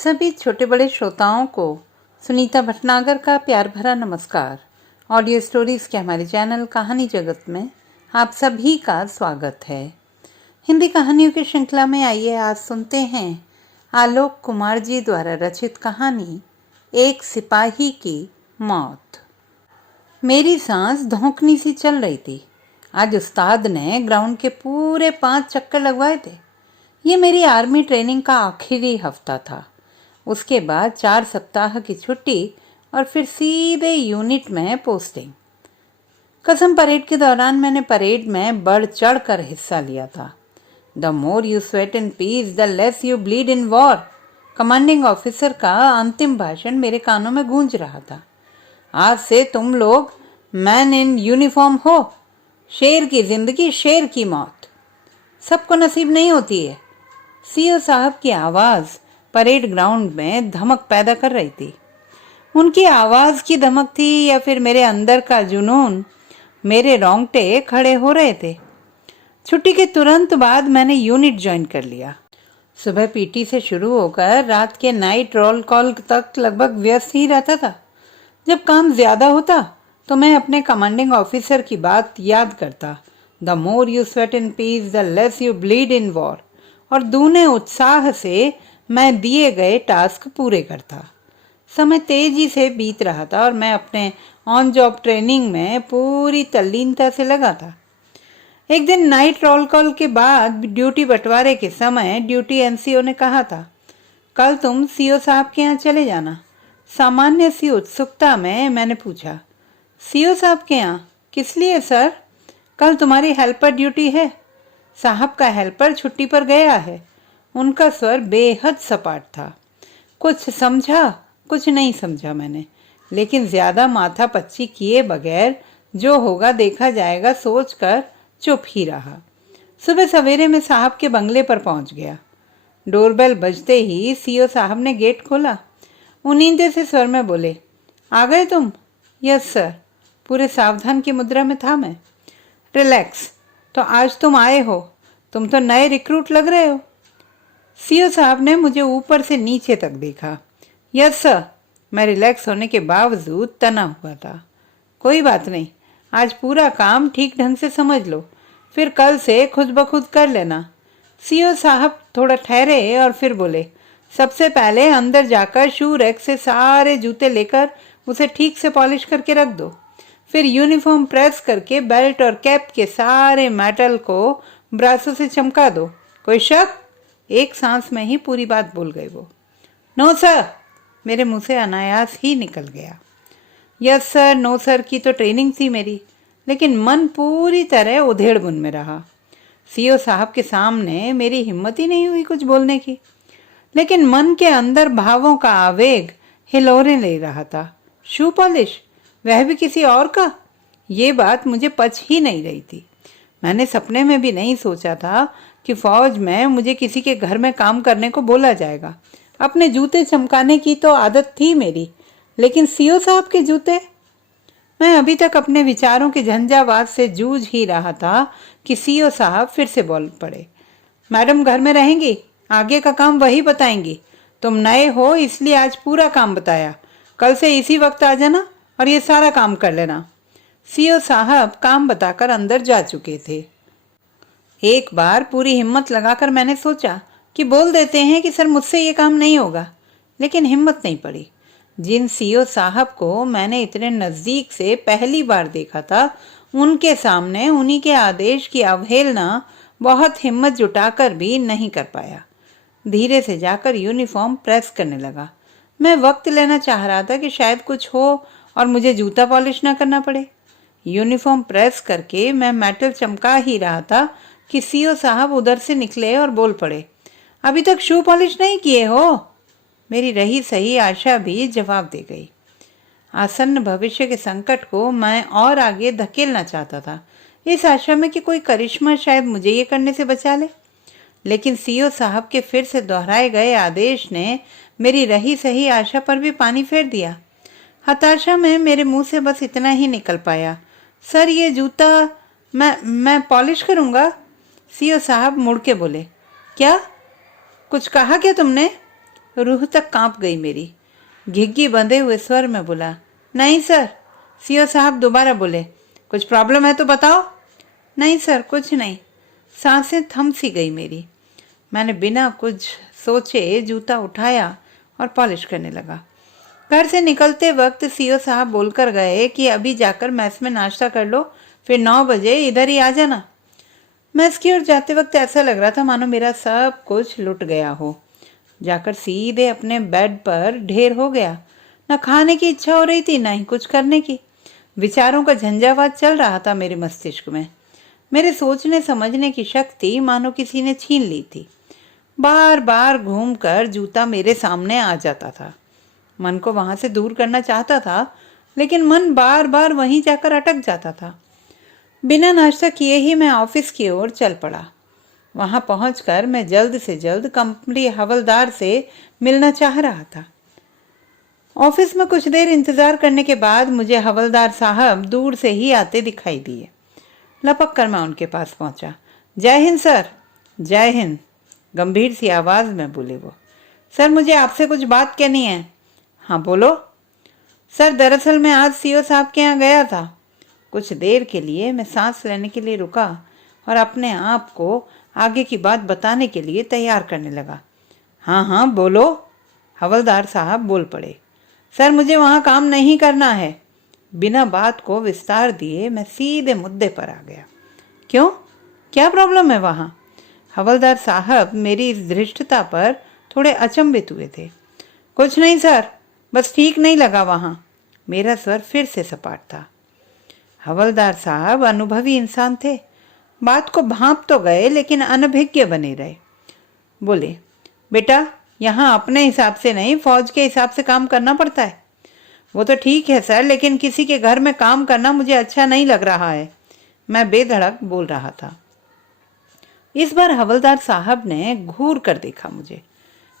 सभी छोटे बड़े श्रोताओं को सुनीता भटनागर का प्यार भरा नमस्कार। ऑडियो स्टोरीज के हमारे चैनल कहानी जगत में आप सभी का स्वागत है। हिंदी कहानियों की श्रृंखला में आइए आज सुनते हैं आलोक कुमार जी द्वारा रचित कहानी एक सिपाही की मौत। मेरी सांस धौंकनी सी चल रही थी। आज उस्ताद ने ग्राउंड के पूरे 5 चक्कर लगवाए थे। ये मेरी आर्मी ट्रेनिंग का आखिरी हफ्ता था। उसके बाद 4 सप्ताह की छुट्टी और फिर सीधे यूनिट में पोस्टिंग। कसम परेड के दौरान मैंने परेड में बढ़ चढ़ कर हिस्सा लिया था। The more you sweat in peace the less you bleed in war. Commanding officer का अंतिम भाषण मेरे कानों में गूंज रहा था। आज से तुम लोग मैन इन यूनिफॉर्म हो। शेर की जिंदगी शेर की मौत सबको नसीब नहीं होती है। सीओ साहब की आवाज़ परेड ग्राउंड में धमक पैदा कर रही थी। उनकी आवाज़ की धमक थी या फिर मेरे अंदर का जुनून। मेरे रोंगटे खड़े हो रहे थे। छुट्टी के तुरंत बाद मैंने यूनिट ज्वाइन कर लिया। सुबह पीटी से शुरू होकर रात के नाइट रोल कॉल तक लगभग व्यस्त ही रहता था। जब काम ज़्यादा होता तो मैं अपने कमांडिंग ऑफिसर की बात याद करता, the more you sweat in peace the less you bleed in war, और दूने उत्साह से मैं दिए गए टास्क पूरे करता। समय तेजी से बीत रहा था और मैं अपने ऑन जॉब ट्रेनिंग में पूरी तल्लीनता से लगा था। एक दिन नाइट रोल कॉल के बाद ड्यूटी बंटवारे के समय ड्यूटी एनसीओ ने कहा था, कल तुम सीओ साहब के यहाँ चले जाना। सामान्य सी उत्सुकता में मैंने पूछा, सीओ साहब के यहाँ? किस लिए सर? कल तुम्हारी हेल्पर ड्यूटी है। साहब का हेल्पर छुट्टी पर गया है। उनका स्वर बेहद सपाट था। कुछ समझा कुछ नहीं समझा मैंने, लेकिन ज़्यादा माथा पच्ची किए बगैर जो होगा देखा जाएगा सोचकर चुप ही रहा। सुबह सवेरे में साहब के बंगले पर पहुंच गया। डोरबेल बजते ही सीओ साहब ने गेट खोला। उनींदे से स्वर में बोले, आ गए तुम? Yes sir. पूरे सावधान की मुद्रा में था मैं। रिलैक्स। तो आज तुम आए हो? तुम तो नए रिक्रूट लग रहे हो। सीओ साहब ने मुझे ऊपर से नीचे तक देखा। Yes sir. मैं रिलैक्स होने के बावजूद तना हुआ था। कोई बात नहीं, आज पूरा काम ठीक ढंग से समझ लो, फिर कल से खुद ब खुद कर लेना। सीओ साहब थोड़ा ठहरे और फिर बोले, सबसे पहले अंदर जाकर शू रैक से सारे जूते लेकर उसे ठीक से पॉलिश करके रख दो। फिर यूनिफॉर्म प्रेस करके बेल्ट और कैप के सारे मेटल को ब्रासों से चमका दो। कोई शक? एक सांस में ही पूरी बात बोल गए वो। नो सर, मेरे मुंह से अनायास ही निकल गया। यस सर, नो सर की तो ट्रेनिंग थी मेरी, लेकिन मन पूरी तरह उधेड़ बुन में रहा। सीओ साहब के सामने मेरी हिम्मत ही नहीं हुई कुछ बोलने की, लेकिन मन के अंदर भावों का आवेग हिलोरे ले रहा था। शू पॉलिश, वह भी किसी और का? ये बात मुझे पच ही नहीं रही थी। मैंने सपने में भी नहीं सोचा था कि फौज में मुझे किसी के घर में काम करने को बोला जाएगा। अपने जूते चमकाने की तो आदत थी मेरी, लेकिन सीओ साहब के जूते? मैं अभी तक अपने विचारों के झंझावात से जूझ ही रहा था कि सीओ साहब फिर से बोल पड़े, मैडम घर में रहेंगी, आगे का काम वही बताएंगी। तुम नए हो इसलिए आज पूरा काम बताया। कल से इसी वक्त आ जाना और ये सारा काम कर लेना। सीओ साहब काम बताकर अंदर जा चुके थे। एक बार पूरी हिम्मत लगाकर मैंने सोचा कि बोल देते हैं कि सर मुझसे ये काम नहीं होगा, लेकिन हिम्मत नहीं पड़ी। जिन सीओ साहब को मैंने इतने नज़दीक से पहली बार देखा था, उनके सामने उन्हीं के आदेश की अवहेलना बहुत हिम्मत जुटाकर भी नहीं कर पाया। धीरे से जाकर यूनिफॉर्म प्रेस करने लगा। मैं वक्त लेना चाह रहा था कि शायद कुछ हो और मुझे जूता पॉलिश ना करना पड़े। यूनिफॉर्म प्रेस करके मैं मेटल चमका ही रहा था कि सीओ साहब उधर से निकले और बोल पड़े, अभी तक शू पॉलिश नहीं किए हो? मेरी रही सही आशा भी जवाब दे गई। आसन्न भविष्य के संकट को मैं और आगे धकेलना चाहता था, इस आशा में कि कोई करिश्मा शायद मुझे ये करने से बचा ले। लेकिन सीओ साहब के फिर से दोहराए गए आदेश ने मेरी रही सही आशा पर भी पानी फेर दिया। हताशा में मेरे मुंह से बस इतना ही निकल पाया, सर ये जूता मैं पॉलिश करूँगा। सीओ साहब मुड़ के बोले, क्या? कुछ कहा क्या तुमने? रूह तक कांप गई मेरी। घिग्गी बंधे हुए स्वर में बोला, नहीं सर। सीओ साहब दोबारा बोले, कुछ प्रॉब्लम है तो बताओ। नहीं सर, कुछ नहीं। सांसें थम सी गई मेरी। मैंने बिना कुछ सोचे जूता उठाया और पॉलिश करने लगा। घर से निकलते वक्त सीओ साहब बोलकर गए कि अभी जाकर मैस में नाश्ता कर लो, फिर 9 बजे इधर ही आ जाना। मैस की ओर जाते वक्त ऐसा लग रहा था मानो मेरा सब कुछ लुट गया हो। जाकर सीधे अपने बेड पर ढेर हो गया। न खाने की इच्छा हो रही थी, न ही कुछ करने की। विचारों का झंझावात चल रहा था मेरे मस्तिष्क में। मेरे सोचने समझने की शक्ति मानो किसी ने छीन ली थी। बार बार घूमकर जूता मेरे सामने आ जाता था। मन को वहां से दूर करना चाहता था, लेकिन मन बार बार वहीं जाकर अटक जाता था। बिना नाश्ता किए ही मैं ऑफिस की ओर चल पड़ा। वहां पहुंचकर मैं जल्द से जल्द कंपनी हवलदार से मिलना चाह रहा था। ऑफिस में कुछ देर इंतजार करने के बाद मुझे हवलदार साहब दूर से ही आते दिखाई दिए। लपक कर मैं उनके पास पहुंचा। जय हिंद सर। जय हिंद, गंभीर सी आवाज में बोले वो। सर, मुझे आपसे कुछ बात कहनी है। हाँ बोलो। सर, दरअसल मैं आज सीओ साहब के यहाँ गया था। कुछ देर के लिए मैं सांस लेने के लिए रुका और अपने आप को आगे की बात बताने के लिए तैयार करने लगा। हाँ हाँ बोलो, हवलदार साहब बोल पड़े। सर, मुझे वहाँ काम नहीं करना है। बिना बात को विस्तार दिए मैं सीधे मुद्दे पर आ गया। क्यों, क्या प्रॉब्लम है वहाँ? हवलदार साहब मेरी इस धृष्टता पर थोड़े अचंभित हुए थे। कुछ नहीं सर, बस ठीक नहीं लगा वहाँ। मेरा स्वर फिर से सपाट था। हवलदार साहब अनुभवी इंसान थे। बात को भांप तो गए, लेकिन अनभिज्ञ बने रहे। बोले, बेटा, यहाँ अपने हिसाब से नहीं, फौज के हिसाब से काम करना पड़ता है। वो तो ठीक है सर, लेकिन किसी के घर में काम करना मुझे अच्छा नहीं लग रहा है। मैं बेधड़क बोल रहा था। इस बार हवलदार साहब ने घूर कर देखा मुझे।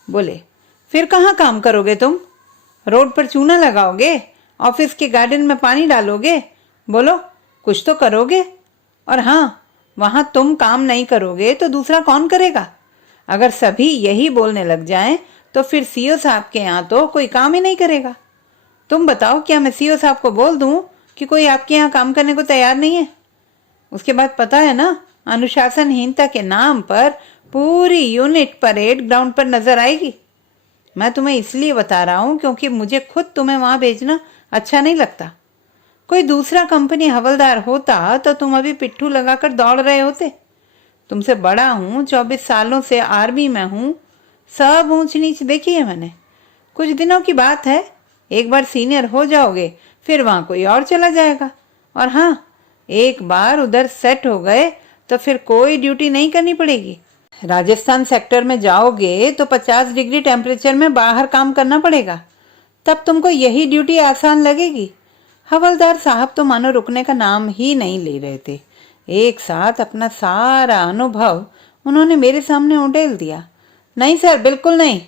बोले, फिर कहाँ काम करोगे तुम? रोड पर चूना लगाओगे? ऑफिस के गार्डन में पानी डालोगे? बोलो, कुछ तो करोगे। और हाँ, वहां तुम काम नहीं करोगे तो दूसरा कौन करेगा? अगर सभी यही बोलने लग जाएं तो फिर सीओ साहब के यहाँ तो कोई काम ही नहीं करेगा। तुम बताओ, क्या मैं सीओ साहब को बोल दूं कि कोई आपके यहाँ काम करने को तैयार नहीं है? उसके बाद पता है ना, अनुशासनहीनता के नाम पर पूरी यूनिट परेड ग्राउंड पर नजर आएगी। मैं तुम्हें इसलिए बता रहा हूँ क्योंकि मुझे खुद तुम्हें वहां भेजना अच्छा नहीं लगता। कोई दूसरा कंपनी हवलदार होता तो तुम अभी पिट्ठू लगाकर दौड़ रहे होते। तुमसे बड़ा हूँ, 24 सालों से आर्मी में हूँ, सब ऊंच नीच देखी है मैंने। कुछ दिनों की बात है, एक बार सीनियर हो जाओगे फिर वहां कोई और चला जाएगा। और हाँ, एक बार उधर सेट हो गए तो फिर कोई ड्यूटी नहीं करनी पड़ेगी। राजस्थान सेक्टर में जाओगे तो 50 डिग्री टेम्परेचर में बाहर काम करना पड़ेगा, तब तुमको यही ड्यूटी आसान लगेगी। हवलदार साहब तो मानो रुकने का नाम ही नहीं ले रहे थे। एक साथ अपना सारा अनुभव उन्होंने मेरे सामने उड़ेल दिया। नहीं सर, बिल्कुल नहीं।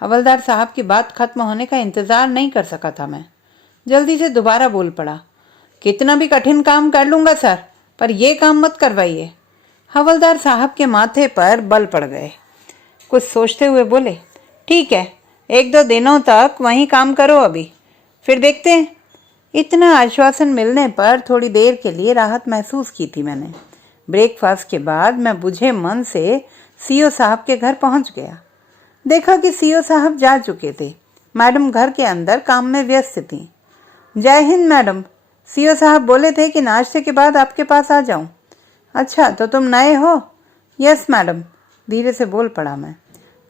हवलदार साहब की बात खत्म होने का इंतजार नहीं कर सका था मैं। जल्दी से दोबारा बोल पड़ा, कितना भी कठिन काम कर लूंगा सर, पर यह काम मत करवाइए। हवलदार साहब के माथे पर बल पड़ गए। कुछ सोचते हुए बोले, ठीक है, 1-2 दिनों तक वहीं काम करो अभी, फिर देखते हैं। इतना आश्वासन मिलने पर थोड़ी देर के लिए राहत महसूस की थी मैंने। ब्रेकफास्ट के बाद मैं बुझे मन से सीओ साहब के घर पहुंच गया। देखा कि सीओ साहब जा चुके थे। मैडम घर के अंदर काम में व्यस्त थी। जय हिंद मैडम, सीओ साहब बोले थे कि नाश्ते के बाद आपके पास आ जाऊं। अच्छा, तो तुम नए हो? यस मैडम, धीरे से बोल पड़ा मैं।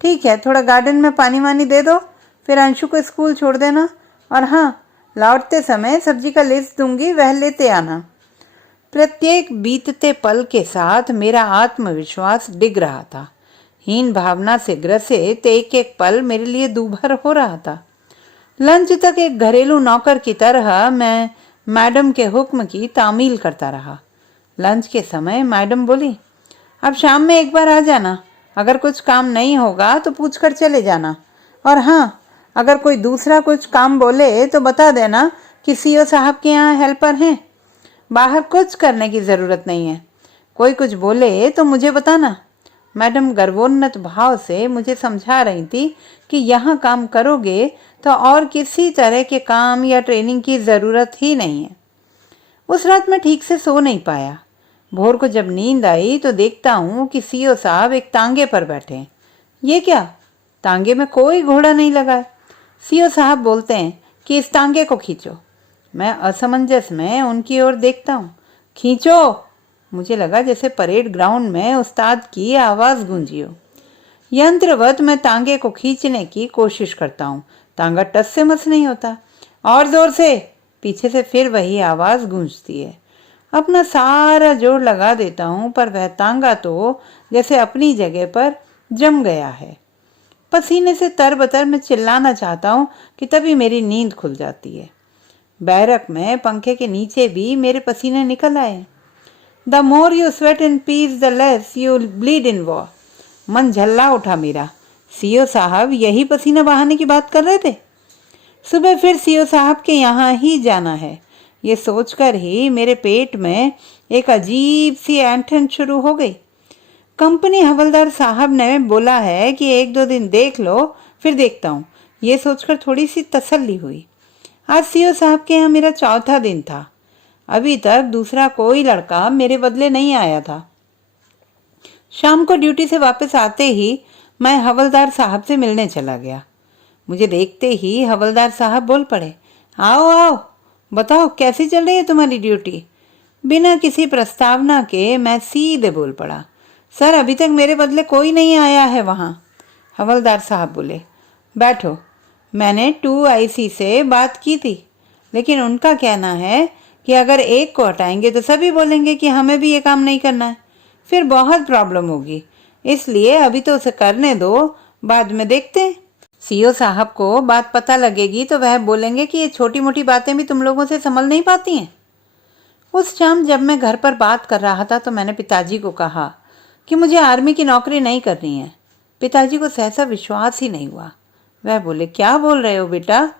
ठीक है, थोड़ा गार्डन में पानी वानी दे दो, फिर अंशु को स्कूल छोड़ देना। और हाँ, लौटते समय सब्जी का लिस्ट दूंगी, वह लेते आना। प्रत्येक बीतते पल के साथ मेरा आत्मविश्वास डिग रहा था। हीन भावना से ग्रसित एक एक पल मेरे लिए दूभर हो रहा था। लंच तक एक घरेलू नौकर की तरह मैं मैडम के हुक्म की तामील करता रहा। लंच के समय मैडम बोली, अब शाम में एक बार आ जाना, अगर कुछ काम नहीं होगा तो पूछकर चले जाना। और हाँ, अगर कोई दूसरा कुछ काम बोले तो बता देना कि सीओ साहब के यहाँ हेल्पर हैं। बाहर कुछ करने की ज़रूरत नहीं है। कोई कुछ बोले तो मुझे बताना। मैडम गर्वोन्नत भाव से मुझे समझा रही थी कि यहाँ काम करोगे तो और किसी तरह के काम या ट्रेनिंग की ज़रूरत ही नहीं है। उस रात मैं ठीक से सो नहीं पाया। भोर को जब नींद आई तो देखता हूँ कि सीओ साहब एक तांगे पर बैठे हैं। ये क्या? तांगे में कोई घोड़ा नहीं लगा है। सीओ साहब बोलते हैं कि इस तांगे को खींचो। मैं असमंजस में उनकी ओर देखता हूँ। खींचो! मुझे लगा जैसे परेड ग्राउंड में उस्ताद की आवाज़ गूंजी हो। यंत्रवत मैं तांगे को खींचने की कोशिश करता हूँ। तांगा टस से मस नहीं होता। और ज़ोर से! पीछे से फिर वही आवाज़ गूंजती है। अपना सारा जोर लगा देता हूँ पर वह तांगा तो जैसे अपनी जगह पर जम गया है। पसीने से तरबतर मैं चिल्लाना चाहता हूँ कि तभी मेरी नींद खुल जाती है। बैरक में पंखे के नीचे भी मेरे पसीने निकल आए। The more you sweat in peace the less you bleed in war. मन झल्ला उठा मेरा। सीओ साहब यही पसीना बहाने की बात कर रहे थे। सुबह फिर सीओ साहब के यहाँ ही जाना है, ये सोचकर ही मेरे पेट में एक अजीब सी ऐंठन शुरू हो गई। कंपनी हवलदार साहब ने बोला है कि 1-2 दिन देख लो, फिर देखता हूँ। ये सोचकर थोड़ी सी तसल्ली हुई। आज सीओ साहब के यहाँ मेरा चौथा दिन था। अभी तक दूसरा कोई लड़का मेरे बदले नहीं आया था। शाम को ड्यूटी से वापस आते ही मैं हवलदार साहब से मिलने चला गया। मुझे देखते ही हवलदार साहब बोल पड़े, आओ आओ, बताओ कैसी चल रही है तुम्हारी ड्यूटी। बिना किसी प्रस्तावना के मैं सीधे बोल पड़ा, सर अभी तक मेरे बदले कोई नहीं आया है वहाँ। हवलदार साहब बोले, बैठो। मैंने 2IC से बात की थी, लेकिन उनका कहना है कि अगर एक को हटाएंगे तो सभी बोलेंगे कि हमें भी ये काम नहीं करना है, फिर बहुत प्रॉब्लम होगी। इसलिए अभी तो उसे करने दो, बाद में देखते हैं। सीओ साहब को बात पता लगेगी तो वह बोलेंगे कि ये छोटी मोटी बातें भी तुम लोगों से संभल नहीं पाती हैं। उस शाम जब मैं घर पर बात कर रहा था तो मैंने पिताजी को कहा कि मुझे आर्मी की नौकरी नहीं करनी है। पिताजी को सहसा विश्वास ही नहीं हुआ। वह बोले, क्या बोल रहे हो बेटा,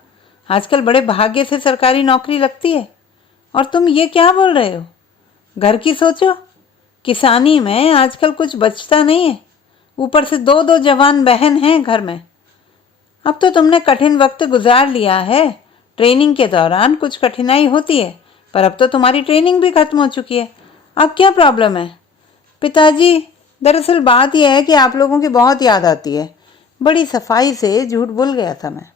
आजकल बड़े भाग्य से सरकारी नौकरी लगती है और तुम ये क्या बोल रहे हो। घर की सोचो, किसानी में आजकल कुछ बचता नहीं है, ऊपर से 2-2 जवान बहन हैं घर में। अब तो तुमने कठिन वक्त गुजार लिया है। ट्रेनिंग के दौरान कुछ कठिनाई होती है, पर अब तो तुम्हारी ट्रेनिंग भी खत्म हो चुकी है। अब क्या प्रॉब्लम है। पिताजी, दरअसल बात यह है कि आप लोगों की बहुत याद आती है। बड़ी सफाई से झूठ बोल गया था मैं।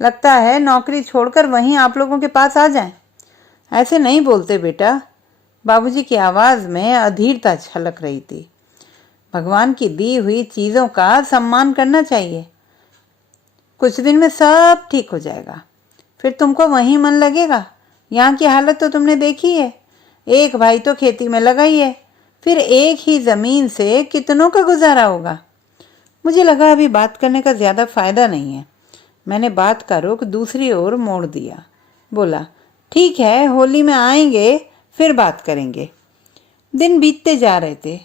लगता है नौकरी छोड़कर वहीं आप लोगों के पास आ जाएं। ऐसे नहीं बोलते बेटा। बाबूजी की आवाज़ में अधीरता छलक रही थी। भगवान की दी हुई चीज़ों का सम्मान करना चाहिए। कुछ दिन में सब ठीक हो जाएगा, फिर तुमको वहीं मन लगेगा। यहाँ की हालत तो तुमने देखी है। एक भाई तो खेती में लगा ही है, फिर एक ही ज़मीन से कितनों का गुजारा होगा। मुझे लगा अभी बात करने का ज़्यादा फ़ायदा नहीं है। मैंने बात का रुख दूसरी ओर मोड़ दिया। बोला, ठीक है, होली में आएंगे, फिर बात करेंगे। दिन बीतते जा रहे थे।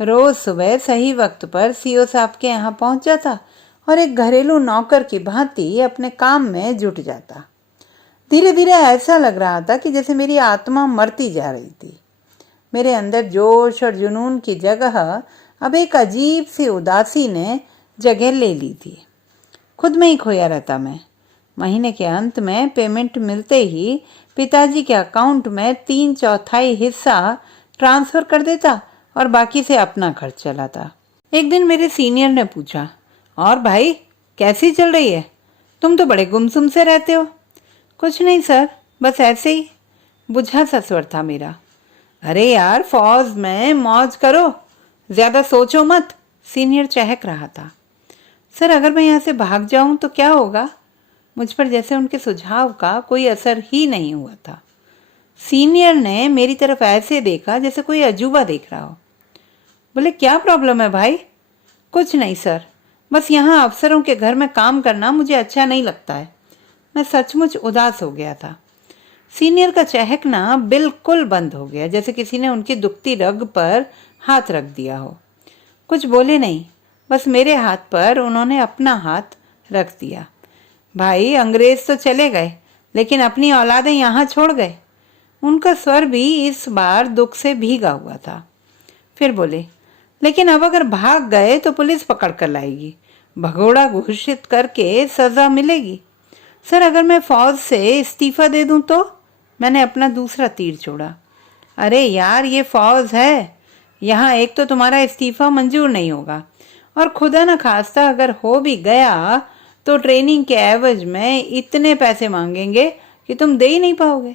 रोज़ सुबह सही वक्त पर सीओ साहब के यहाँ पहुँच जाता और एक घरेलू नौकर की भांति अपने काम में जुट जाता। धीरे धीरे ऐसा लग रहा था कि जैसे मेरी आत्मा मरती जा रही थी। मेरे अंदर जोश और जुनून की जगह अब एक अजीब सी उदासी ने जगह ले ली थी। खुद में ही खोया रहता मैं। महीने के अंत में पेमेंट मिलते ही पिताजी के अकाउंट में 3/4 हिस्सा ट्रांसफ़र कर देता और बाकी से अपना खर्च चलाता। एक दिन मेरे सीनियर ने पूछा, और भाई कैसी चल रही है, तुम तो बड़े गुमसुम से रहते हो। कुछ नहीं सर, बस ऐसे ही, बुझा सा स्वर था मेरा। अरे यार, फौज में मौज करो, ज़्यादा सोचो मत, सीनियर चहक रहा था। सर अगर मैं यहाँ से भाग जाऊँ तो क्या होगा। मुझ पर जैसे उनके सुझाव का कोई असर ही नहीं हुआ था। सीनियर ने मेरी तरफ ऐसे देखा जैसे कोई अजूबा देख रहा हो। बोले, क्या प्रॉब्लम है भाई। कुछ नहीं सर, बस यहाँ अफसरों के घर में काम करना मुझे अच्छा नहीं लगता है। मैं सचमुच उदास हो गया था। सीनियर का चहकना बिल्कुल बंद हो गया, जैसे किसी ने उनकी दुखती रग पर हाथ रख दिया हो। कुछ बोले नहीं, बस मेरे हाथ पर उन्होंने अपना हाथ रख दिया। भाई अंग्रेज तो चले गए, लेकिन अपनी औलादें यहाँ छोड़ गए। उनका स्वर भी इस बार दुख से भीगा हुआ था। फिर बोले, लेकिन अब अगर भाग गए तो पुलिस पकड़ कर लाएगी, भगोड़ा घोषित करके सजा मिलेगी। सर अगर मैं फौज से इस्तीफा दे दूं तो? मैंने अपना दूसरा तीर छोड़ा। अरे यार ये फौज है, यहाँ एक तो तुम्हारा इस्तीफा मंजूर नहीं होगा, और खुदा न खास्ता अगर हो भी गया तो ट्रेनिंग के एवज में इतने पैसे मांगेंगे कि तुम दे ही नहीं पाओगे।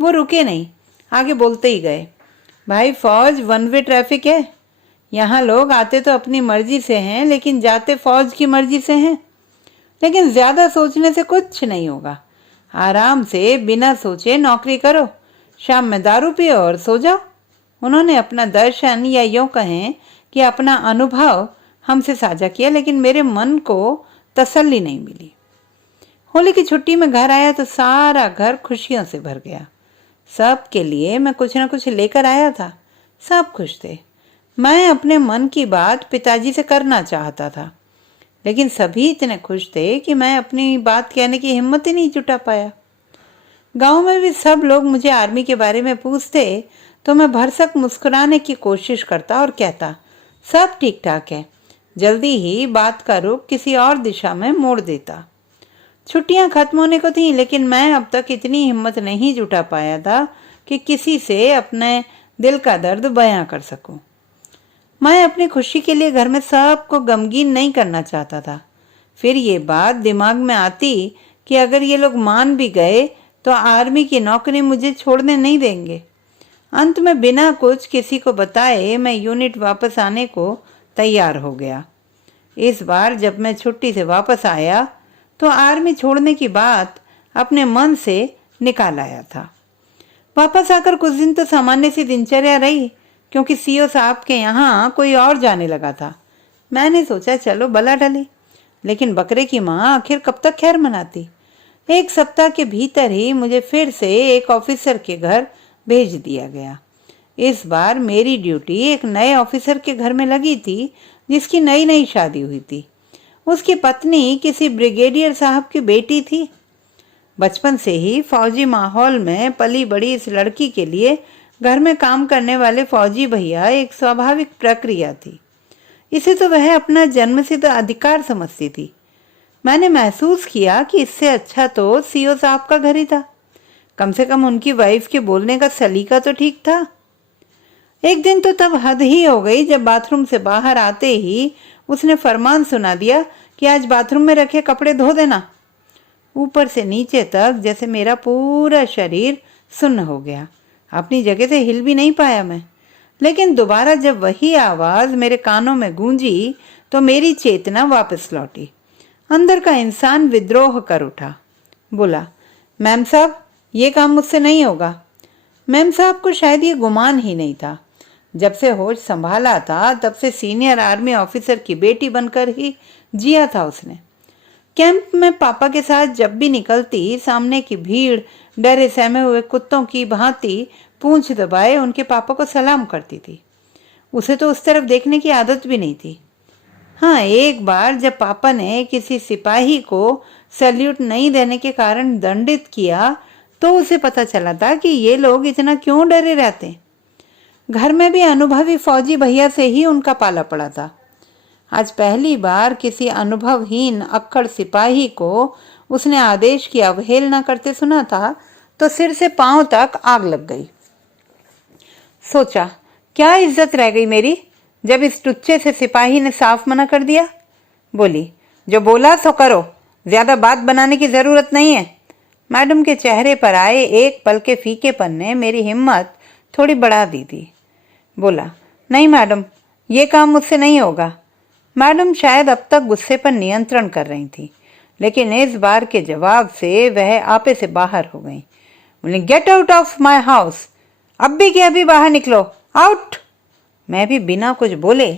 वो रुके नहीं, आगे बोलते ही गए। भाई फौज वन वे ट्रैफिक है, यहाँ लोग आते तो अपनी मर्जी से हैं लेकिन जाते फौज की मर्जी से हैं। लेकिन ज्यादा सोचने से कुछ नहीं होगा, आराम से बिना सोचे नौकरी करो, शाम में दारू पियो और सो जाओ। उन्होंने अपना दर्शन या यूं कहें कि अपना अनुभव हमसे साझा किया, लेकिन मेरे मन को तसल्ली नहीं मिली। होली की छुट्टी में घर आया तो सारा घर खुशियों से भर गया। सबके लिए मैं कुछ न कुछ लेकर आया था, सब खुश थे। मैं अपने मन की बात पिताजी से करना चाहता था, लेकिन सभी इतने खुश थे कि मैं अपनी बात कहने की हिम्मत ही नहीं जुटा पाया। गांव में भी सब लोग मुझे आर्मी के बारे में पूछते तो मैं भरसक मुस्कुराने की कोशिश करता और कहता सब ठीक ठाक है, जल्दी ही बात का रुख किसी और दिशा में मोड़ देता। छुट्टियां खत्म होने को थीं, लेकिन मैं अब तक इतनी हिम्मत नहीं जुटा पाया था कि किसी से अपने दिल का दर्द बयां कर सकूं। मैं अपनी खुशी के लिए घर में सबको गमगीन नहीं करना चाहता था। फिर ये बात दिमाग में आती कि अगर ये लोग मान भी गए तो आर्मी की नौकरी मुझे छोड़ने नहीं देंगे। अंत में बिना कुछ किसी को बताए मैं यूनिट वापस आने को तैयार हो गया। इस बार जब मैं छुट्टी से वापस आया तो आर्मी छोड़ने की बात अपने मन से निकाल आया था। वापस आकर कुछ दिन तो सामान्य सी दिनचर्या रही, क्योंकि सीओ साहब के यहाँ कोई और जाने लगा था। मैंने सोचा चलो बला डली, लेकिन बकरे की माँ आखिर कब तक खैर मनाती। एक सप्ताह के भीतर ही मुझे फिर से एक ऑफिसर के घर भेज दिया गया। इस बार मेरी ड्यूटी एक नए ऑफिसर के घर में लगी थी, जिसकी नई नई शादी हुई थी। उसकी पत्नी किसी ब्रिगेडियर साहब की बेटी थी। बचपन से ही फौजी माहौल में पली बड़ी इस लड़की के लिए घर में काम करने वाले फौजी भैया एक स्वाभाविक प्रक्रिया थी। इसे तो वह अपना जन्मसिद्ध अधिकार समझती थी। मैंने महसूस किया कि इससे अच्छा तो सीओ साहब का घर ही था। कम से कम उनकी वाइफ के बोलने का सलीका तो ठीक था। एक दिन तो तब हद ही हो गई जब बाथरूम से बाहर आते ही उसने फरमान सुना दिया कि आज बाथरूम में रखे कपड़े धो देना। ऊपर से नीचे तक जैसे मेरा पूरा शरीर सुन्न हो गया। अपनी जगह से हिल भी नहीं पाया मैं। लेकिन दोबारा जब वही आवाज मेरे कानों में गूंजी तो मेरी चेतना वापस लौटी। अंदर का इंसान विद्रोह कर उठा। बोला, मैम साहब ये काम मुझसे नहीं होगा। मैम साहब को शायद ये गुमान ही नहीं था। जब से होश संभाला था तब से सीनियर आर्मी ऑफिसर की बेटी बनकर ही जिया था उसने। कैंप में पापा के साथ जब भी निकलती, सामने की भीड़ डरे सहमे हुए कुत्तों की भांति पूंछ दबाए उनके पापा को सलाम करती थी। उसे तो उस तरफ देखने की आदत भी नहीं थी। हाँ, एक बार जब पापा ने किसी सिपाही को सैल्यूट नहीं देने के कारण दंडित किया तो उसे पता चला था कि ये लोग इतना क्यों डरे रहते। घर में भी अनुभवी फौजी भैया से ही उनका पाला पड़ा था। आज पहली बार किसी अनुभवहीन अक्खड़ सिपाही को उसने आदेश की अवहेलना करते सुना था तो सिर से पांव तक आग लग गई। सोचा, क्या इज्जत रह गई मेरी जब इस टुच्चे से सिपाही ने साफ मना कर दिया। बोली, जो बोला सो करो, ज्यादा बात बनाने की जरूरत नहीं है। मैडम के चेहरे पर आए एक पल के फीकेपन ने मेरी हिम्मत थोड़ी बढ़ा दी थी। बोला, नहीं मैडम, ये काम मुझसे नहीं होगा। मैडम शायद अब तक गुस्से पर नियंत्रण कर रही थी, लेकिन इस बार के जवाब से वह आपे से बाहर हो गई। बोली, get out of my house, अब भी के अभी बाहर निकलो, आउट। मैं भी बिना कुछ बोले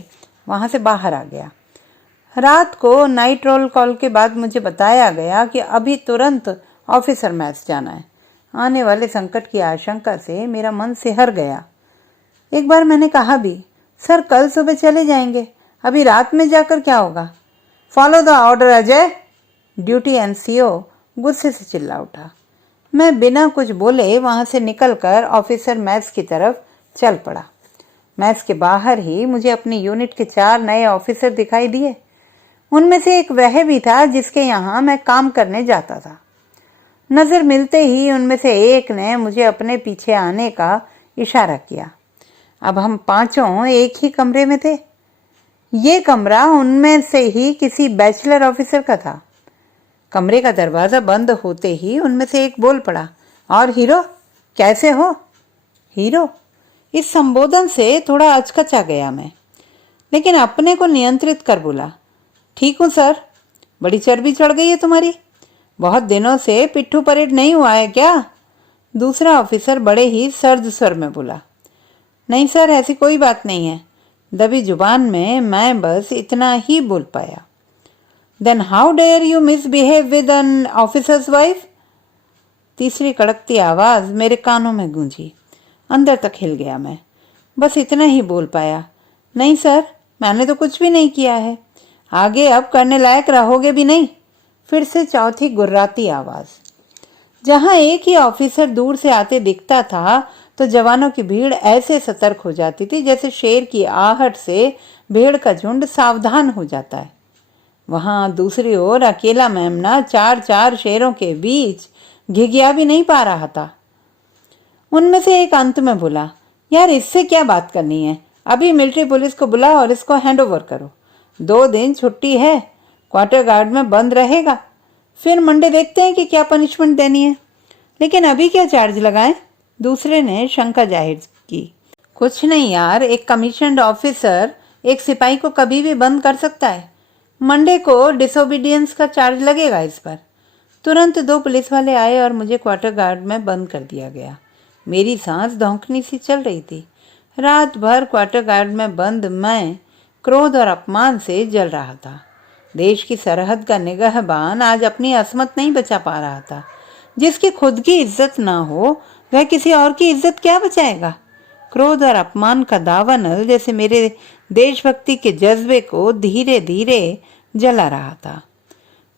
वहां से बाहर आ गया। रात को नाइट रोल कॉल के बाद मुझे बताया गया कि अभी तुरंत ऑफिसर मैच जाना है। आने वाले संकट की आशंका से मेरा मन सिहर गया। एक बार मैंने कहा भी, सर कल सुबह चले जाएंगे, अभी रात में जाकर क्या होगा। Follow the order Ajay, duty NCO गुस्से से चिल्ला उठा। मैं बिना कुछ बोले वहां से निकलकर ऑफिसर मैच की तरफ चल पड़ा। मैस के बाहर ही मुझे अपनी यूनिट के 4 नए ऑफिसर दिखाई दिए। उनमें से एक वह भी था जिसके यहाँ मैं काम करने जाता था। नज़र मिलते ही उनमें से एक ने मुझे अपने पीछे आने का इशारा किया। अब हम पांचों एक ही कमरे में थे। ये कमरा उनमें से ही किसी बैचलर ऑफिसर का था। कमरे का दरवाज़ा बंद होते ही उनमें से एक बोल पड़ा, और हीरो कैसे हो? हीरो, इस संबोधन से थोड़ा अचकचा गया मैं, लेकिन अपने को नियंत्रित कर बोला, ठीक हूँ सर। बड़ी चर्बी चढ़ गई है तुम्हारी, बहुत दिनों से पिट्ठू परेड नहीं हुआ है क्या? दूसरा ऑफिसर बड़े ही सर्द स्वर में बोला, नहीं सर, ऐसी कोई बात नहीं है। दबी जुबान में मैं बस इतना ही बोल पाया। Then how dare you misbehave with an officer's wife? तीसरी कड़कती आवाज़ मेरे कानों में गूंजी। अंदर तक हिल गया मैं। बस इतना ही बोल पाया, नहीं सर, मैंने तो कुछ भी नहीं किया है। आगे अब करने लायक रहोगे भी नहीं। फिर से चौथी गुर्राती आवाज़। जहाँ एक ही ऑफिसर दूर से आते दिखता था तो जवानों की भीड़ ऐसे सतर्क हो जाती थी जैसे शेर की आहट से भेड़ का झुंड सावधान हो जाता है। वहां दूसरी ओर अकेला मेमना 4-4 शेरों के बीच घिघिया भी नहीं पा रहा था। उनमें से एक अंत में बोला, यार इससे क्या बात करनी है, अभी मिलिट्री पुलिस को बुलाओ और इसको हैंड ओवर करो। 2 दिन छुट्टी है, क्वार्टर गार्ड में बंद रहेगा, फिर मंडे देखते हैं कि क्या पनिशमेंट देनी है। लेकिन अभी क्या चार्ज लगाएं? दूसरे ने शंका जाहिर की। कुछ नहीं यार, एक कमीशन्ड ऑफिसर एक सिपाही को कभी भी बंद कर सकता है। मंडे को डिसोबीडियंस का चार्ज लगेगा इस पर। तुरंत 2 पुलिस वाले आए और मुझे क्वार्टर गार्ड में बंद कर दिया गया। मेरी सांस धौंकनी सी चल रही थी। रात भर क्वार्टर गार्ड में बंद मैं क्रोध और अपमान से जल रहा था। देश की सरहद का निगहबान आज अपनी असमत नहीं बचा पा रहा था। जिसकी खुद की इज्जत ना हो वह किसी और की इज्जत क्या बचाएगा? क्रोध और अपमान का दावानल जैसे मेरे देशभक्ति के जज्बे को धीरे धीरे जला रहा था।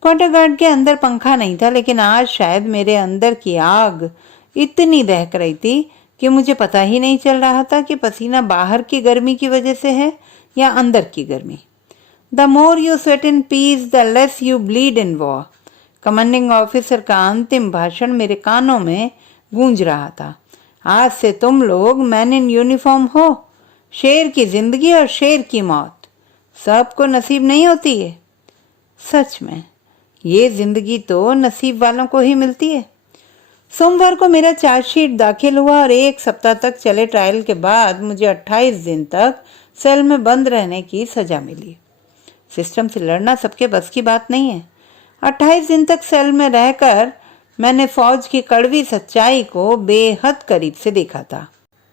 क्वार्टर गार्ड के अंदर पंखा नहीं था, लेकिन आज शायद मेरे अंदर की आग इतनी दहक रही थी कि मुझे पता ही नहीं चल रहा था कि पसीना बाहर की गर्मी की वजह से है या अंदर की गर्मी। The more you sweat in peace the less you bleed in war. Commanding officer का अंतिम भाषण मेरे कानों में गूंज रहा था। आज से तुम लोग मैन इन यूनिफॉर्म हो। शेर की जिंदगी और शेर की मौत सबको नसीब नहीं होती है। सच में ये जिंदगी तो नसीब वालों को ही मिलती है। सोमवार को मेरा चार्जशीट दाखिल हुआ और 1 सप्ताह तक चले ट्रायल के बाद मुझे 28 दिन तक सेल में बंद रहने की सजा मिली। सिस्टम से लड़ना सबके बस की बात नहीं है। 28 दिन तक सेल में रहकर मैंने फौज की कड़वी सच्चाई को बेहद करीब से देखा था।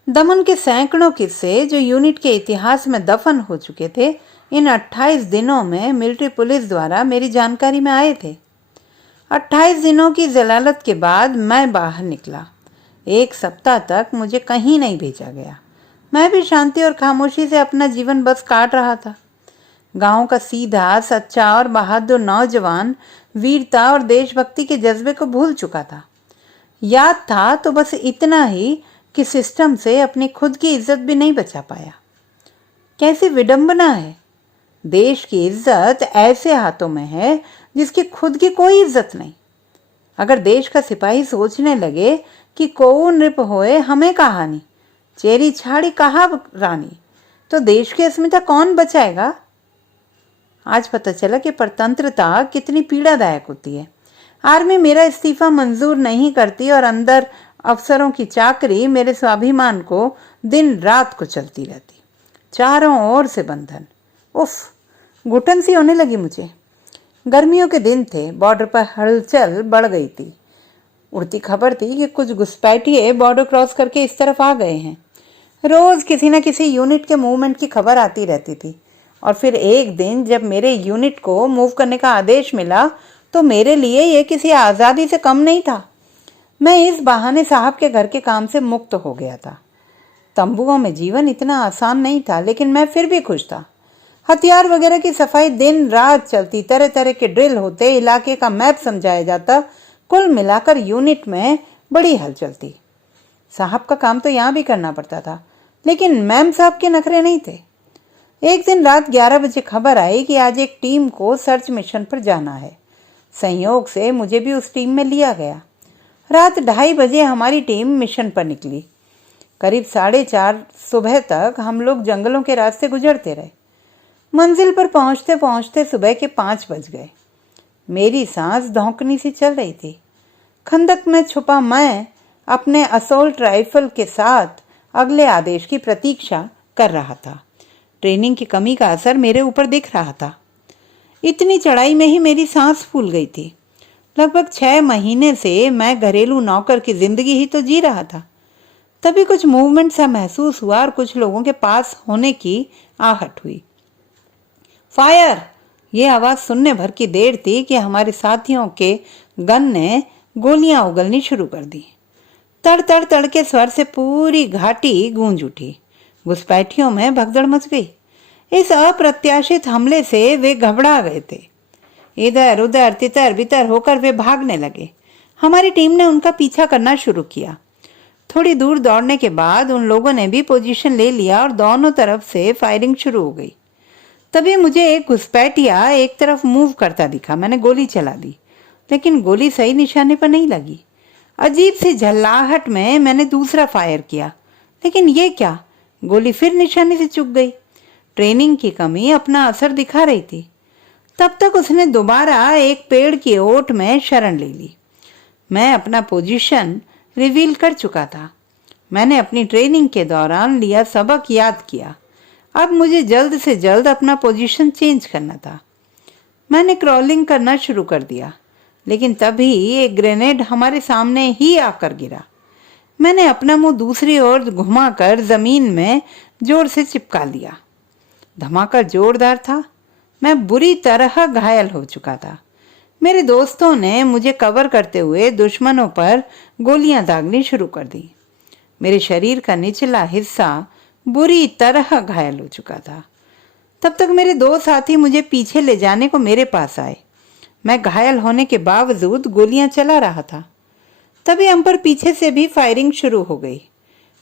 दमन के सैकड़ों किस्से जो यूनिट के इतिहास में दफन हो चुके थे, इन 28 दिनों में मिलिट्री पुलिस द्वारा मेरी जानकारी में आए थे। 28 दिनों की जलालत के बाद मैं बाहर निकला। 1 सप्ताह तक मुझे कहीं नहीं भेजा गया। मैं भी शांति और खामोशी से अपना जीवन बस काट रहा था। गांव का सीधा, सच्चा और बहादुर नौजवान वीरता और देशभक्ति के जज्बे को भूल चुका था। याद था तो बस इतना ही कि सिस्टम से अपनी खुद की इज्जत भी नहीं बचा पाया। कैसी विडंबना है। देश की इज्जत ऐसे हाथों में है जिसकी खुद की कोई इज्जत नहीं। अगर देश का सिपाही सोचने लगे कि को नृप होए हमें कहानी, चेरी छाड़ी कहा रानी, तो देश की अस्मिता कौन बचाएगा? आज पता चला कि परतंत्रता कितनी पीड़ादायक होती है। आर्मी मेरा इस्तीफा मंजूर नहीं करती और अंदर अफसरों की चाकरी मेरे स्वाभिमान को दिन रात को चलती रहती। चारों ओर से बंधन। उफ, घुटन सी होने लगी मुझे। गर्मियों के दिन थे, बॉर्डर पर हलचल बढ़ गई थी। उड़ती खबर थी कि कुछ घुसपैठिए बॉर्डर क्रॉस करके इस तरफ आ गए हैं। रोज किसी न किसी यूनिट के मूवमेंट की खबर आती रहती थी। और फिर एक दिन जब मेरे यूनिट को मूव करने का आदेश मिला तो मेरे लिए यह किसी आज़ादी से कम नहीं था। मैं इस बहाने साहब के घर के काम से मुक्त हो गया था। तंबुओं में जीवन इतना आसान नहीं था, लेकिन मैं फिर भी खुश था। हथियार वगैरह की सफाई दिन रात चलती, तरह तरह के ड्रिल होते, इलाके का मैप समझाया जाता। कुल मिलाकर यूनिट में बड़ी हलचल थी। साहब का काम तो यहाँ भी करना पड़ता था। लेकिन मैम साहब के नखरे नहीं थे। एक दिन रात 11 बजे खबर आई कि आज एक टीम को सर्च मिशन पर जाना है। संयोग से मुझे भी उस टीम में लिया गया। रात 2:30 बजे हमारी टीम मिशन पर निकली। करीब 4:30 सुबह तक हम लोग जंगलों के रास्ते गुजरते रहे। मंजिल पर पहुंचते पहुंचते सुबह के 5 बज गए। मेरी सांस धौंकनी सी चल रही थी। खंदक में छुपा मैं अपने असॉल्ट राइफल के साथ अगले आदेश की प्रतीक्षा कर रहा था। ट्रेनिंग की कमी का असर मेरे ऊपर दिख रहा था। इतनी चढ़ाई में ही मेरी सांस फूल गई थी। लगभग 6 महीने से मैं घरेलू नौकर की जिंदगी ही तो जी रहा था। तभी कुछ मूवमेंट सा महसूस हुआ और कुछ लोगों के पास होने की आहट हुई। फायर! ये आवाज़ सुनने भर की देर थी कि हमारे साथियों के गन ने गोलियां उगलनी शुरू कर दी। तड़ तड़ तड़ के स्वर से पूरी घाटी गूंज उठी। घुसपैठियों में भगदड़ मच गई। इस अप्रत्याशित हमले से वे घबरा गए थे। इधर उधर तितर बितर होकर वे भागने लगे। हमारी टीम ने उनका पीछा करना शुरू किया। थोड़ी दूर दौड़ने के बाद उन लोगों ने भी पोजीशन ले लिया और दोनों तरफ से फायरिंग शुरू हो गई। तभी मुझे एक घुसपैठिया एक तरफ मूव करता दिखा। मैंने गोली चला दी, लेकिन गोली सही निशाने पर नहीं लगी। अजीब सी झल्लाहट में मैंने दूसरा फायर किया, लेकिन ये क्या, गोली फिर निशाने से चूक गई। ट्रेनिंग की कमी अपना असर दिखा रही थी। तब तक उसने दोबारा एक पेड़ की ओट में शरण ले ली। मैं अपना पोजीशन रिवील कर चुका था। मैंने अपनी ट्रेनिंग के दौरान लिया सबक याद किया। अब मुझे जल्द से जल्द अपना पोजीशन चेंज करना था। मैंने क्रॉलिंग करना शुरू कर दिया, लेकिन तभी एक ग्रेनेड हमारे सामने ही आकर गिरा। मैंने अपना मुंह दूसरी ओर घुमाकर जमीन में जोर से चिपका लिया। धमाका जोरदार था। मैं बुरी तरह घायल हो चुका था। मेरे दोस्तों ने मुझे कवर करते हुए दुश्मनों पर गोलियां दागनी शुरू कर दी। मेरे शरीर का निचला हिस्सा बुरी तरह घायल हो चुका था। तब तक मेरे 2 साथी मुझे पीछे ले जाने को मेरे पास आए। मैं घायल होने के बावजूद गोलियां चला रहा था। तभी हम पर पीछे से भी फायरिंग शुरू हो गई।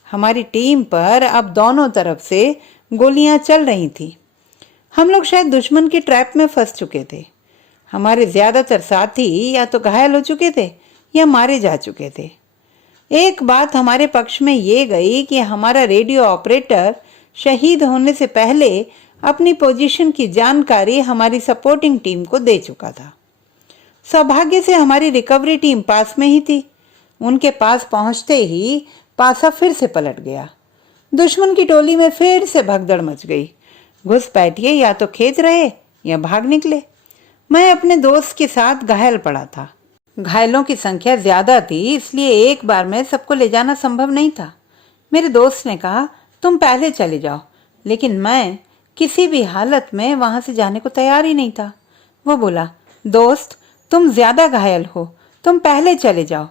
हमारी टीम पर अब दोनों तरफ से गोलियां चल रही थी। हम लोग शायद दुश्मन की ट्रैप में फंस चुके थे। हमारे ज्यादातर साथी या तो घायल हो चुके थे या मारे जा चुके थे। एक बात हमारे पक्ष में ये गई कि हमारा रेडियो ऑपरेटर शहीद होने से पहले अपनी पोजीशन की जानकारी हमारी सपोर्टिंग टीम को दे चुका था। सौभाग्य से हमारी रिकवरी टीम पास में ही थी। उनके पास पहुंचते ही पासा फिर से पलट गया। दुश्मन की टोली में फिर से भगदड़ मच गई। घुसपैठिए या तो खेत रहे या भाग निकले। मैं अपने दोस्त के साथ घायल पड़ा था। घायलों की संख्या ज्यादा थी, इसलिए एक बार में सबको ले जाना संभव नहीं था। मेरे दोस्त ने कहा, तुम पहले चले जाओ, लेकिन मैं किसी भी हालत में वहां से जाने को तैयार ही नहीं था। वो बोला, दोस्त तुम ज्यादा घायल हो, तुम पहले चले जाओ।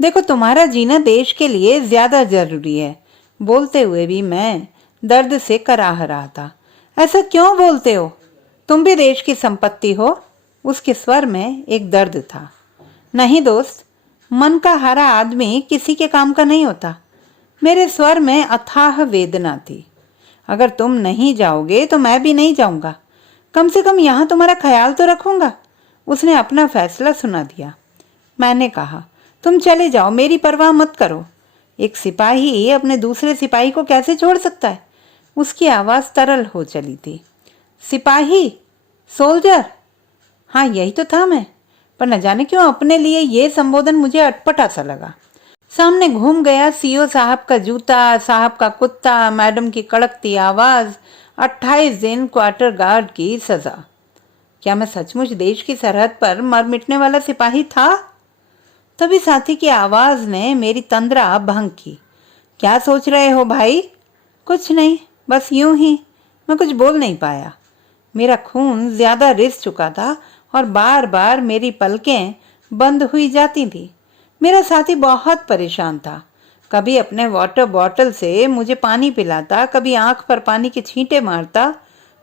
देखो तुम्हारा जीना देश के लिए ज्यादा जरूरी है। बोलते हुए भी मैं दर्द से कराह रहा था। ऐसा क्यों बोलते हो? तुम भी देश की संपत्ति हो। उसके स्वर में एक दर्द था। नहीं दोस्त, मन का हारा आदमी किसी के काम का नहीं होता। मेरे स्वर में अथाह वेदना थी। अगर तुम नहीं जाओगे तो मैं भी नहीं जाऊंगा। कम से कम यहाँ तुम्हारा ख्याल तो रखूंगा। उसने अपना फैसला सुना दिया। मैंने कहा, तुम चले जाओ, मेरी परवाह मत करो। एक सिपाही अपने दूसरे सिपाही को कैसे छोड़ सकता है? उसकी आवाज तरल हो चली थी। सिपाही? सोल्जर? हाँ, यही तो था मैं, पर न जाने क्यों अपने लिए ये संबोधन मुझे अटपटा सा लगा। सामने घूम गया सीओ साहब का जूता, साहब का कुत्ता, मैडम की कड़कती आवाज, 28 दिन क्वार्टर गार्ड की सजा। क्या मैं सचमुच देश की सरहद पर मर मिटने वाला सिपाही था? तभी साथी की आवाज ने मेरी तंद्रा भंग की। क्या सोच रहे हो भाई? कुछ नहीं, बस यूं ही। मैं कुछ बोल नहीं पाया। मेरा खून ज्यादा रिस चुका था और बार बार मेरी पलकें बंद हुई जाती थी। मेरा साथी बहुत परेशान था। कभी अपने वाटर बॉटल से मुझे पानी पिलाता, कभी आंख पर पानी के छींटे मारता।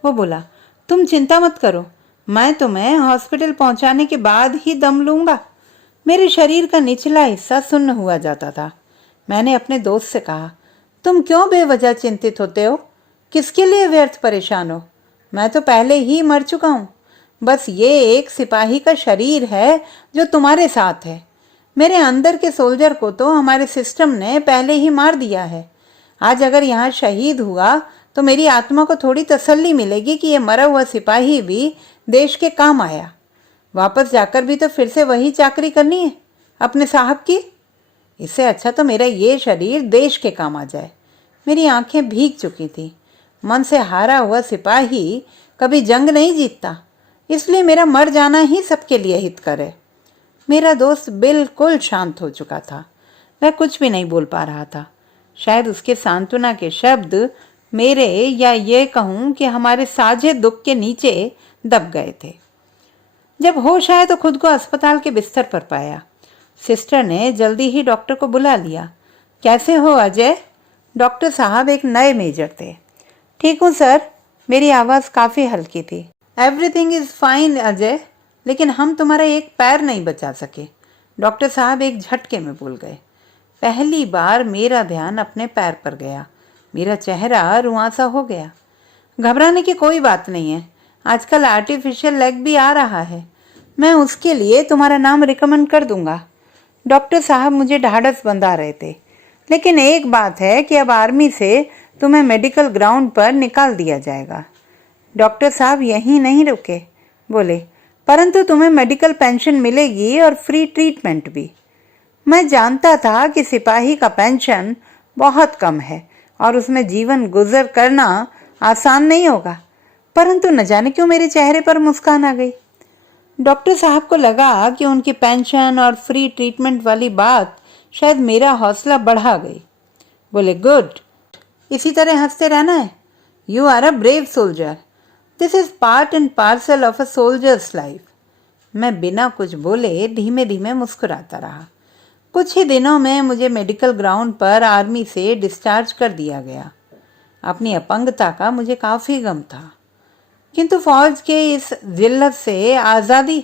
वो बोला, तुम चिंता मत करो, मैं तुम्हें हॉस्पिटल पहुंचाने के बाद ही दम लूंगा। मेरे शरीर का निचला हिस्सा सुन्न हुआ जाता था। मैंने अपने दोस्त से कहा, तुम क्यों बेवजह चिंतित होते हो? किसके लिए व्यर्थ परेशान हो? मैं तो पहले ही मर चुका हूँ। बस ये एक सिपाही का शरीर है जो तुम्हारे साथ है। मेरे अंदर के सोल्जर को तो हमारे सिस्टम ने पहले ही मार दिया है। आज अगर यहाँ शहीद हुआ तो मेरी आत्मा को थोड़ी तसल्ली मिलेगी कि ये मरा हुआ सिपाही भी देश के काम आया। वापस जाकर भी तो फिर से वही चाकरी करनी है अपने साहब की। इससे अच्छा तो मेरा ये शरीर देश के काम आ जाए। मेरी आंखें भीग चुकी थी। मन से हारा हुआ सिपाही कभी जंग नहीं जीतता, इसलिए मेरा मर जाना ही सबके लिए हितकर है। मेरा दोस्त बिल्कुल शांत हो चुका था। वह कुछ भी नहीं बोल पा रहा था। शायद उसके सांत्वना के शब्द मेरे, या ये कहूँ कि हमारे साझे दुख के नीचे दब गए थे। जब होश आया तो खुद को अस्पताल के बिस्तर पर पाया। सिस्टर ने जल्दी ही डॉक्टर को बुला लिया। कैसे हो अजय? डॉक्टर साहब एक नए मेजर थे। ठीक हूँ सर। मेरी आवाज़ काफ़ी हल्की थी। एवरीथिंग इज़ फाइन अजय, लेकिन हम तुम्हारा एक पैर नहीं बचा सके, डॉक्टर साहब एक झटके में बोल गए। पहली बार मेरा ध्यान अपने पैर पर गया। मेरा चेहरा रुआंसा हो गया। घबराने की कोई बात नहीं है। आजकल आर्टिफिशियल लेग भी आ रहा है। मैं उसके लिए तुम्हारा नाम रिकमेंड कर दूंगा। डॉक्टर साहब मुझे ढाढ़स बंधा रहे थे। लेकिन एक बात है कि अब आर्मी से तुम्हें मेडिकल ग्राउंड पर निकाल दिया जाएगा। डॉक्टर साहब यहीं नहीं रुके, बोले, परंतु तुम्हें मेडिकल पेंशन मिलेगी और फ्री ट्रीटमेंट भी। मैं जानता था कि सिपाही का पेंशन बहुत कम है और उसमें जीवन गुजर करना आसान नहीं होगा, परंतु न जाने क्यों मेरे चेहरे पर मुस्कान आ गई। डॉक्टर साहब को लगा कि उनकी पेंशन और फ्री ट्रीटमेंट वाली बात शायद मेरा हौसला बढ़ा गई। बोले, गुड, इसी तरह हंसते रहना है। You are a brave soldier. This is part and parcel of a soldier's life. मैं बिना कुछ बोले धीमे धीमे मुस्कुराता रहा। कुछ ही दिनों में मुझे मेडिकल ग्राउंड पर आर्मी से डिस्चार्ज कर दिया गया। अपनी अपंगता का मुझे काफ़ी गम था, किंतु फौज के इस जिल्लत से आज़ादी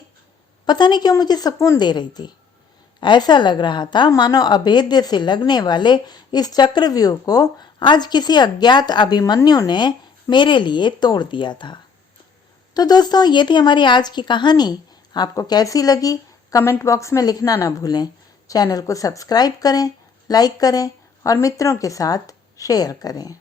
पता नहीं क्यों मुझे सुकून दे रही थी। ऐसा लग रहा था मानो अभेद्य से लगने वाले इस चक्रव्यूह को आज किसी अज्ञात अभिमन्यु ने मेरे लिए तोड़ दिया था। तो दोस्तों, ये थी हमारी आज की कहानी। आपको कैसी लगी कमेंट बॉक्स में लिखना ना भूलें। चैनल को सब्सक्राइब करें, लाइक करें और मित्रों के साथ शेयर करें।